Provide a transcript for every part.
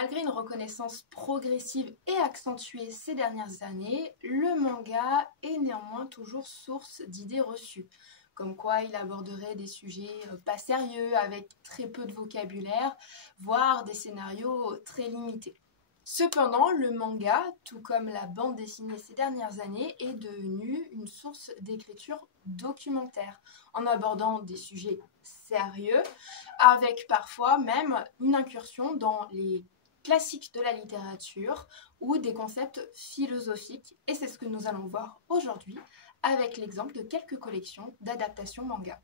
Malgré une reconnaissance progressive et accentuée ces dernières années, le manga est néanmoins toujours source d'idées reçues, comme quoi il aborderait des sujets pas sérieux, avec très peu de vocabulaire, voire des scénarios très limités. Cependant, le manga, tout comme la bande dessinée ces dernières années, est devenu une source d'écriture documentaire, en abordant des sujets sérieux, avec parfois même une incursion dans les classiques de la littérature ou des concepts philosophiques. Et c'est ce que nous allons voir aujourd'hui avec l'exemple de quelques collections d'adaptations manga.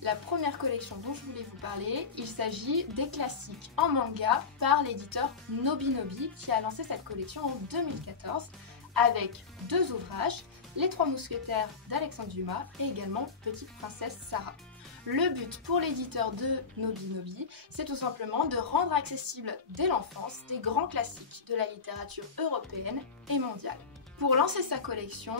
La première collection dont je voulais vous parler, il s'agit des classiques en manga par l'éditeur Nobinobi qui a lancé cette collection en 2014 avec deux ouvrages, Les Trois Mousquetaires d'Alexandre Dumas et également Petite Princesse Sarah. Le but pour l'éditeur de Nobinobi, c'est tout simplement de rendre accessible dès l'enfance des grands classiques de la littérature européenne et mondiale. Pour lancer sa collection,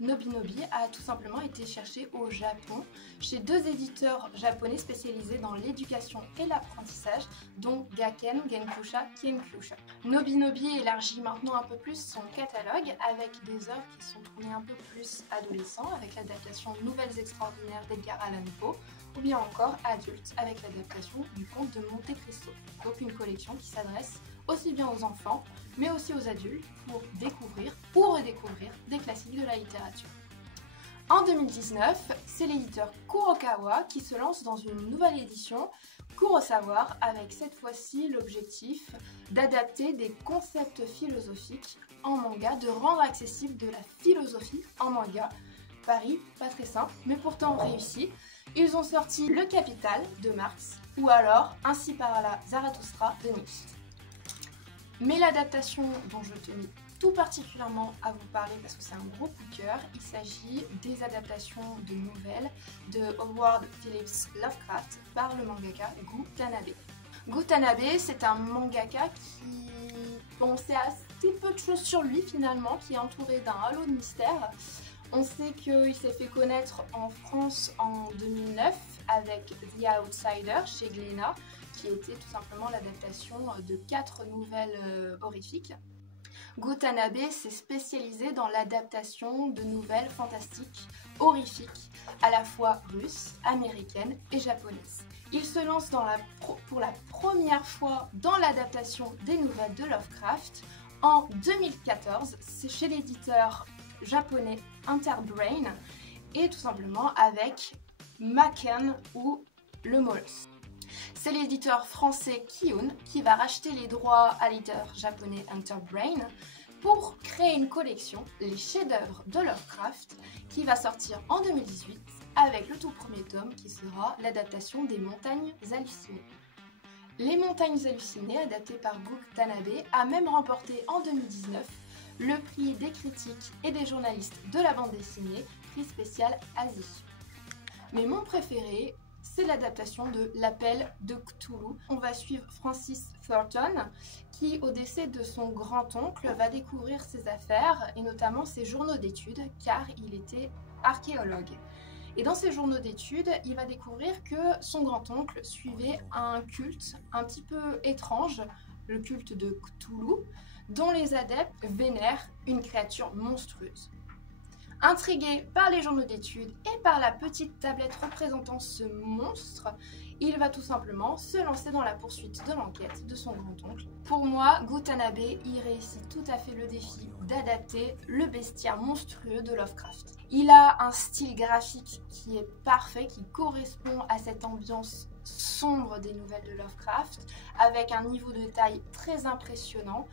Nobinobi a tout simplement été chercher au Japon, chez deux éditeurs japonais spécialisés dans l'éducation et l'apprentissage, dont Gaken, Genkusha, Kyenkyusha. Nobinobi élargit maintenant un peu plus son catalogue avec des œuvres qui sont tournées un peu plus adolescents, avec l'adaptation Nouvelles extraordinaires d'Edgar Allan Poe, ou bien encore adultes, avec l'adaptation du Comte de Monte Cristo. Donc une collection qui s'adresse aussi bien aux enfants, mais aussi aux adultes pour découvrir ou redécouvrir des classiques de la littérature. En 2019, c'est l'éditeur Kurokawa qui se lance dans une nouvelle édition, Kurosawa, avec cette fois-ci l'objectif d'adapter des concepts philosophiques en manga, de rendre accessible de la philosophie en manga. Pari, pas très simple, mais pourtant réussi. Ils ont sorti Le Capital de Marx, ou alors Ainsi parla Zarathustra de Nietzsche. Mais l'adaptation dont je tenais tout particulièrement à vous parler parce que c'est un gros coup de cœur, il s'agit des adaptations de nouvelles de Howard Phillips Lovecraft par le mangaka Gu Tanabe. Gu Tanabe, c'est un mangaka on sait assez peu de choses sur lui finalement, qui est entouré d'un halo de mystère. On sait qu'il s'est fait connaître en France en 2009 avec The Outsider chez Glénat, qui était tout simplement l'adaptation de 4 nouvelles horrifiques. Gu Tanabe s'est spécialisé dans l'adaptation de nouvelles fantastiques horrifiques, à la fois russes, américaines et japonaises. Il se lance pour la première fois dans l'adaptation des nouvelles de Lovecraft en 2014, c'est chez l'éditeur japonais Interbrain, et tout simplement avec Maken ou Le Molosse. C'est l'éditeur français Kiyun qui va racheter les droits à l'éditeur japonais Interbrain pour créer une collection, les chefs-d'œuvre de Lovecraft, qui va sortir en 2018 avec le tout premier tome qui sera l'adaptation des Montagnes hallucinées. Les Montagnes hallucinées, adaptées par Gu Tanabe, a même remporté en 2019 le prix des critiques et des journalistes de la bande dessinée, prix spécial Asie. Mais mon préféré, c'est l'adaptation de L'Appel de Cthulhu. On va suivre Francis Thornton qui, au décès de son grand-oncle, va découvrir ses affaires et notamment ses journaux d'études car il était archéologue. Et dans ces journaux d'études, il va découvrir que son grand-oncle suivait un culte un petit peu étrange, le culte de Cthulhu, dont les adeptes vénèrent une créature monstrueuse. Intrigué par les journaux d'études et par la petite tablette représentant ce monstre, il va tout simplement se lancer dans la poursuite de l'enquête de son grand-oncle. Pour moi, Gu Tanabe y réussit tout à fait le défi d'adapter le bestiaire monstrueux de Lovecraft. Il a un style graphique qui est parfait, qui correspond à cette ambiance sombre des nouvelles de Lovecraft, avec un niveau de détail très impressionnant.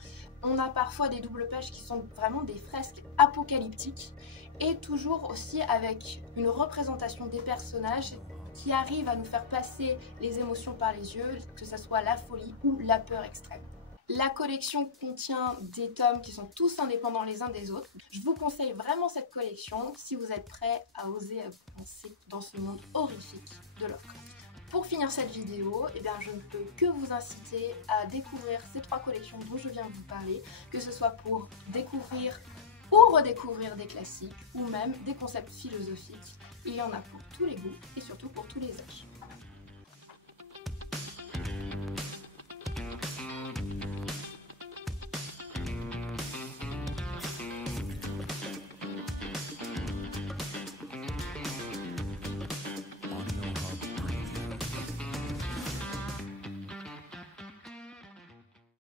On a parfois des doubles pages qui sont vraiment des fresques apocalyptiques, et toujours aussi avec une représentation des personnages qui arrive à nous faire passer les émotions par les yeux, que ce soit la folie ou la peur extrême. La collection contient des tomes qui sont tous indépendants les uns des autres. Je vous conseille vraiment cette collection si vous êtes prêts à oser avancer dans ce monde horrifique de Lovecraft. Pour finir cette vidéo, je ne peux que vous inciter à découvrir ces 3 collections dont je viens de vous parler, que ce soit pour découvrir ou redécouvrir des classiques ou même des concepts philosophiques. Il y en a pour tous les goûts et surtout pour tous les âges.